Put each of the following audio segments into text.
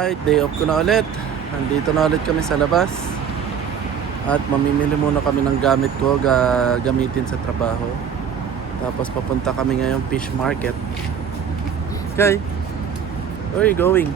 Alright, day off ko na ulit. Nandito na ulit kami sa labas. At mamimili muna kami ng gamit ko gamitin sa trabaho. Tapos papunta kami ngayong fish market. Okay, where are you going?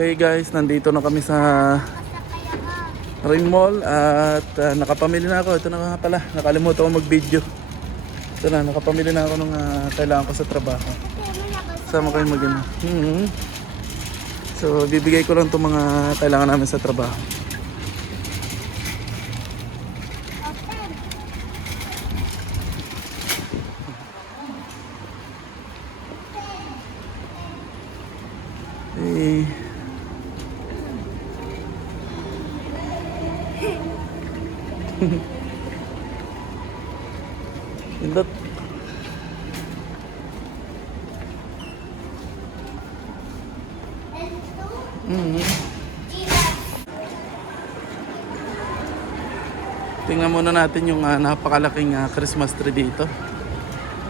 Okay guys, nandito na kami sa Ring Mall at nakapamili na ako. Ito na nga pala, nakalimutan ko mag-video. Ito na, nakapamili na ako ng kailangan ko sa trabaho. Sama kayo mag-ina. So, bibigay ko lang itong mga kailangan namin sa trabaho. Eh, Indot. Tingnan muna natin yung napakalaking Christmas tree dito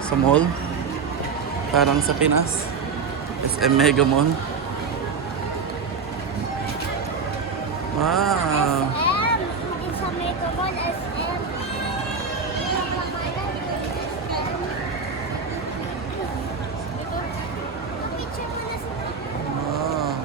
sa mall. Parang sa Pinas. SM Mega Mall. Wow. Sa Mega Mall, SM. Picture mo na sa Wow.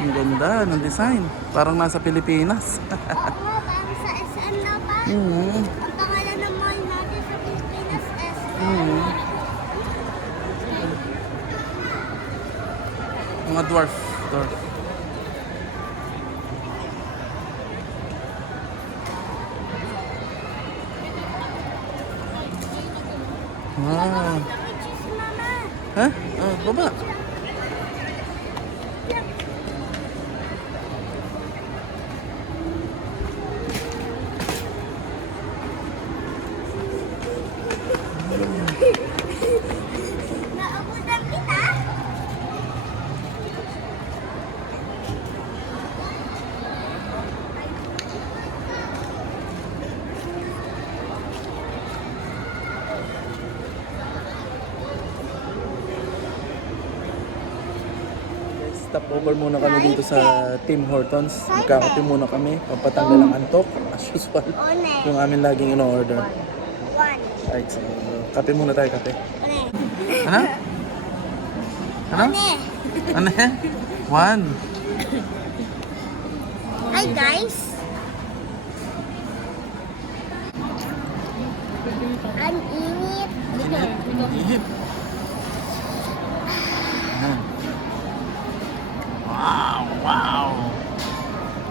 Ang ganda ng design. Parang nasa Pilipinas. parang sa SM na ba? Mm. Ang pangalan ng mall natin sa Pilipinas, SM. Mm. Mga dwarf. Dwarf. Wow. Which is mama. Ha? Oh, baba. Naabutan kita? Stop over muna kami dito sa Tim Hortons. Magkakape muna kami. Pampatanggal ang antok. As usual. One. Yung amin laging in-order. One. Alright, so kape muna tayo, kape. One. Ano? Ano? One. Ano? One. Hi guys. Ang init. Ihip. Ayan. Wow, wow.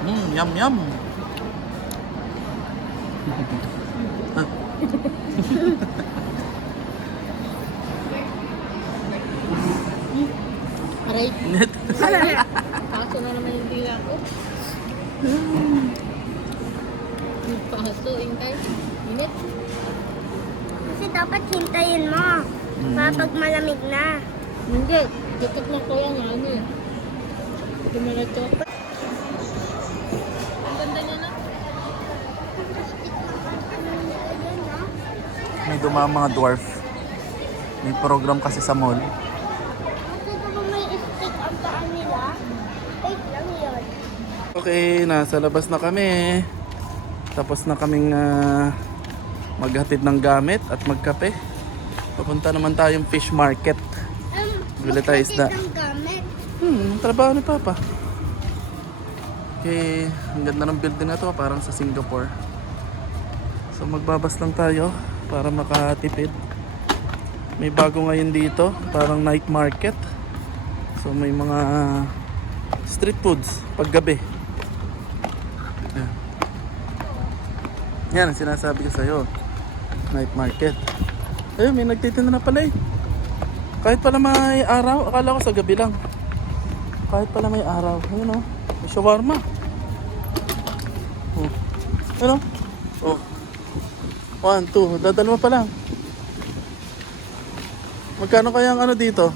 Yum, yum. Aray, Init. paso na naman yung dila ko. Paso, ingkay. Init. Kasi dapat hintayin mo. Kapag malamig na. Hindi, tutok lang ko yan. Ano eh. Dumalato. Ang ganda niya na. May dumang mga dwarf. May program kasi sa mall. Kasi diba may stick ang paan nila? Wait lang yun. Okay, nasa labas na kami. Tapos na kaming maghatid ng gamit at magkape. Papunta naman tayong fish market. Bili tayo isda. Ang gamit. Trabaho ni Papa. Okay, ang ganda ng building na to, parang sa Singapore. So magbabas lang tayo para makatipid. May bago ngayon dito, parang night market. So may mga street foods paggabi. Yan. Yan ang sinasabi ko sa'yo. Night market. Ayun, may nagtitinda na pala eh. Kahit pala may araw, akala ko sa gabi lang. Kahit pala may araw. Ayun o, may shawarma. Oh. Ayun o. Oh. 1, 2, dadalwa pa lang. Magkano kaya ang ano dito?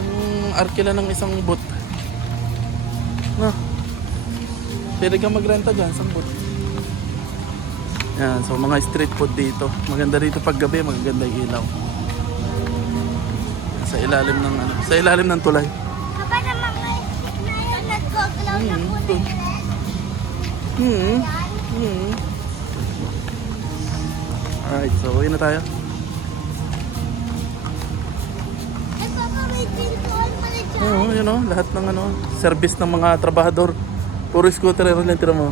Yung arkila ng isang boot. No. Pwede kang magrenta dyan, isang boot. Yan, so mga street food dito. Maganda dito pag gabi, magaganda yung ilaw. Sa ilalim ng ano, sa ilalim ng tulay. Kapag naman may stick na yun, nag-goglaw na po na Hmm. Hmm. Alright, so uwi na tayo. May pintuan pala dyan. Oo, yun o, lahat ng ano, service ng mga trabahador. Puro scooter lang tira mo.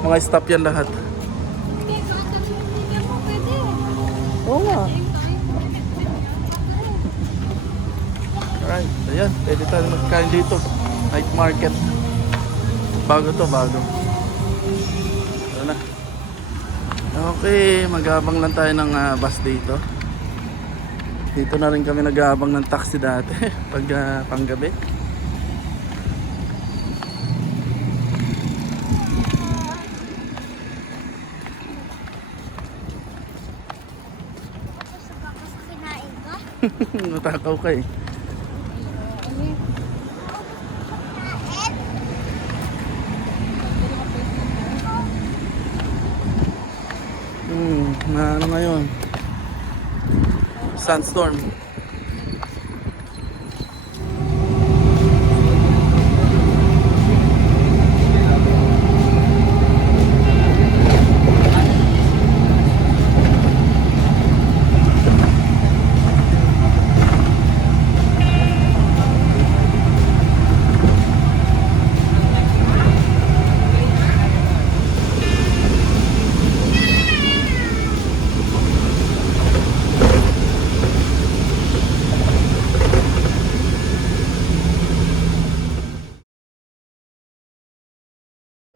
Mga staff yan lahat. Hindi, bata hindi mo pwede. Oo nga. Alright, ayan, pwede tayo magkain dito. Night market. Bago to, bago. Ano na. Okay, mag-aabang lang tayo ng bus dito. Dito na rin kami nag-aabang ng taxi dati pag panggabi. Tapos sa bakas kinain ka. Natakaw ka eh. Na ano ngayon? Sandstorm.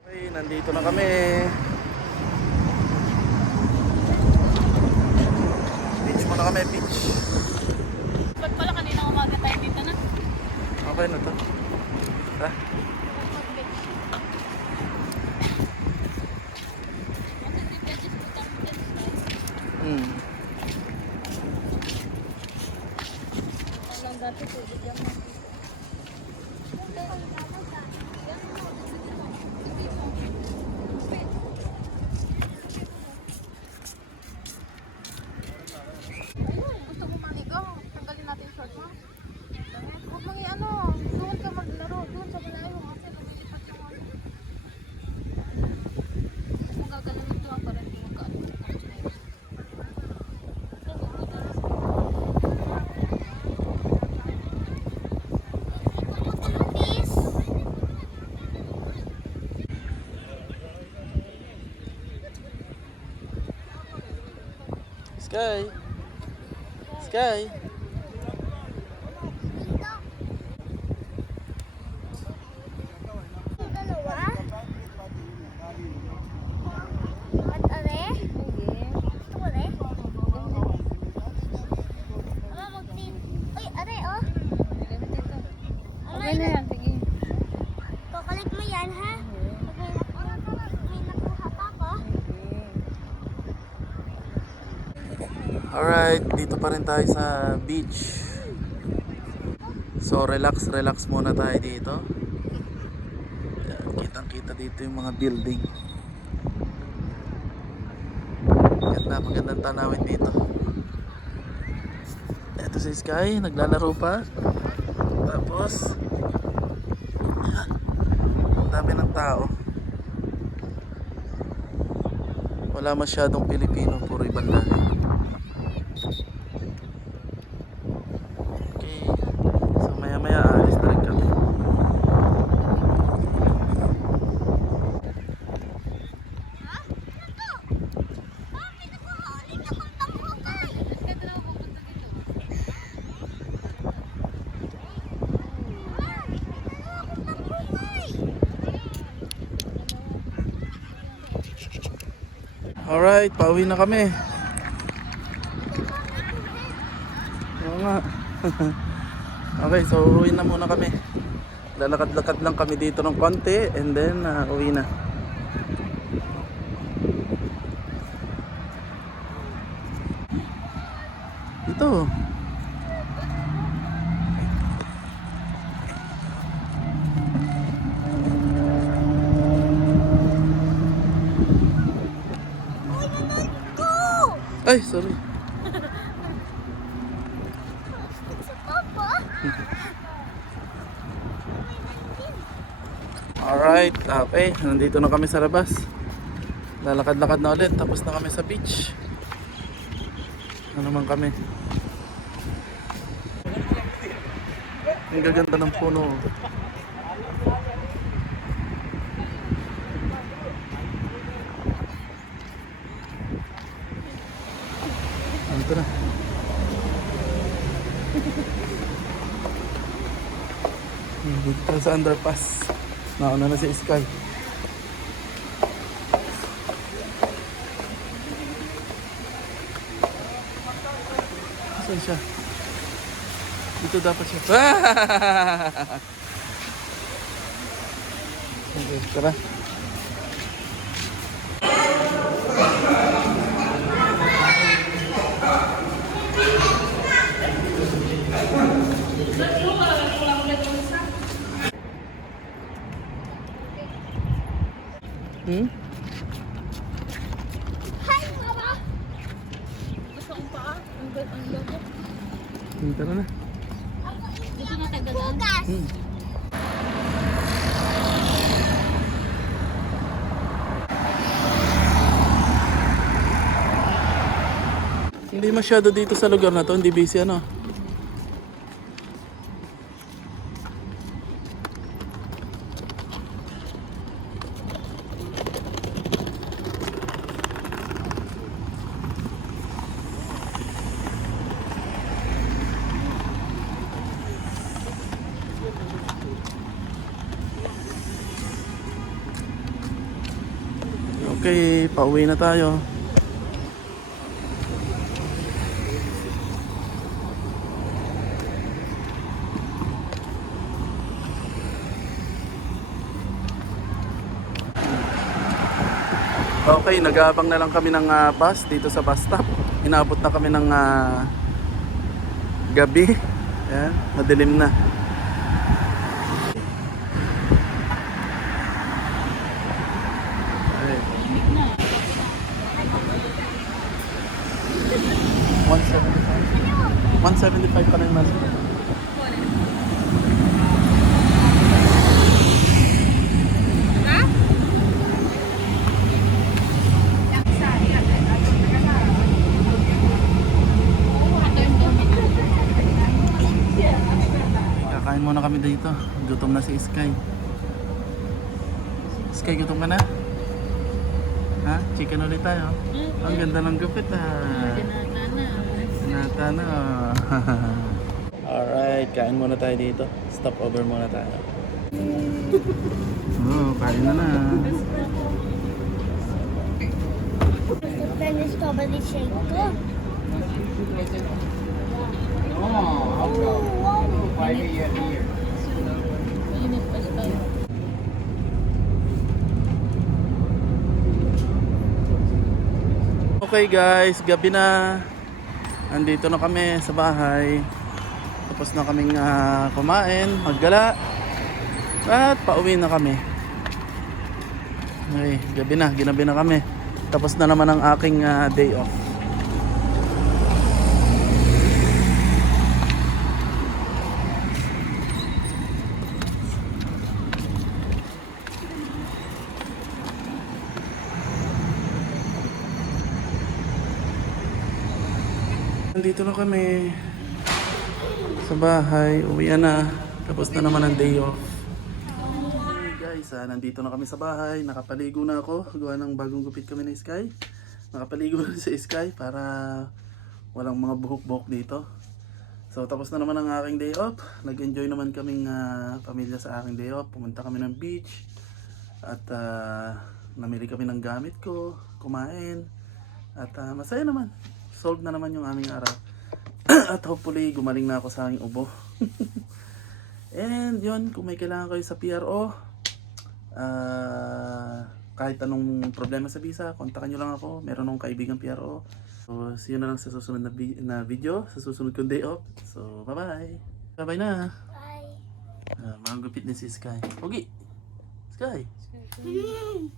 Okay, nandito na kami. Beach muna kami, beach. Ba't pala kanina umaga tayo dito na? Okay na to. Ha? Hmm. Alam dati po, bigyan mo. Gusto mo maligaw? Tanggalin natin yung short mo. Huwag mong i-ano. Doon ka maglaro. Doon sa malayo. Kasi lumilipat yung ano. Kung gagalawin ito ang parang hindi magkaano. Please. Sky. Sky. Yung dalawa. At are? Gusto ko are? Ama, mag-team. Uy, are oh. Okay na yan, sige. Kukulit mo yan, ha? Pag may nakuha pa ako. Alright, dito pa rin tayo sa beach. So relax muna tayo dito. Yan, kitang-kita dito yung mga building. Magandang tanawin dito. Ito si Sky, naglalaro pa. Tapos yan, ang dami ng tao. Wala masyadong Pilipino, puro ibang lahi. Okay, so maya aalis na rin kami. Alright, pauwi na kami. Oo nga. Okay, so uwi na muna kami. Lalakad-lakad lang kami dito ng konti and then uwi na. Ito. Ay, sorry. Sa papa. Alright, okay. Nandito na kami sa labas. Lalakad-lakad na ulit. Tapos na kami sa beach. Ano naman kami. Ang gaganda ng puno. Ito na. Dito tayo sa underpass. Nauna na si Sky. Saan siya? Dito dapat siya. Okay, tara. Hmm? Hi, mama. Gusto kong paa. Ang gago. Tara na. Dito na tayo dadaan. Bukas. Hmm. Hindi masyado dito sa lugar na to, hindi busy ano. Okay, pauwi na tayo. Okay, nag-aabang na lang kami ng bus dito sa bus stop. Inabot na kami ng gabi. Ayan, madilim na. Ay. 175 pa rin mas. Kakain muna kami dito. Gutom na si Sky. Sky, gutom ka na? Ha? Chicken ulit tayo. Ang ganda ng gupit Nata na. Alright, kain muna tayo dito. Stop over muna tayo. Kain na. Then it's strawberry shake ko. Init pa tayo. Okay guys, gabi na. Andito na kami sa bahay. Tapos na kaming kumain, maggala. At pauwi na kami. Okay, gabi na, ginabi na kami. Tapos na naman ang aking day off. Nandito na kami sa bahay, uwian na. Tapos na naman ang day off. Hey guys, nandito na kami sa bahay. Nakapaligo na ako. Gawa ng bagong gupit kami ni Sky. Nakapaligo na si Sky para walang mga buhok-buhok dito. So tapos na naman ang aking day off. Nag-enjoy naman kaming pamilya sa aking day off. Pumunta kami ng beach. At namili kami ng gamit ko. Kumain. At masaya naman. Solved na naman yung aming araw. At hopefully, gumaling na ako sa aking ubo. And yun, kung may kailangan kayo sa PRO, kahit anong problema sa visa, kontakan nyo lang ako. Meron akong kaibigang PRO. So, see you na lang sa susunod na video, sa susunod kong day off. So, bye-bye. Bye-bye na. Bye. Mga gupit din si Sky. Pogi! Sky! Mm.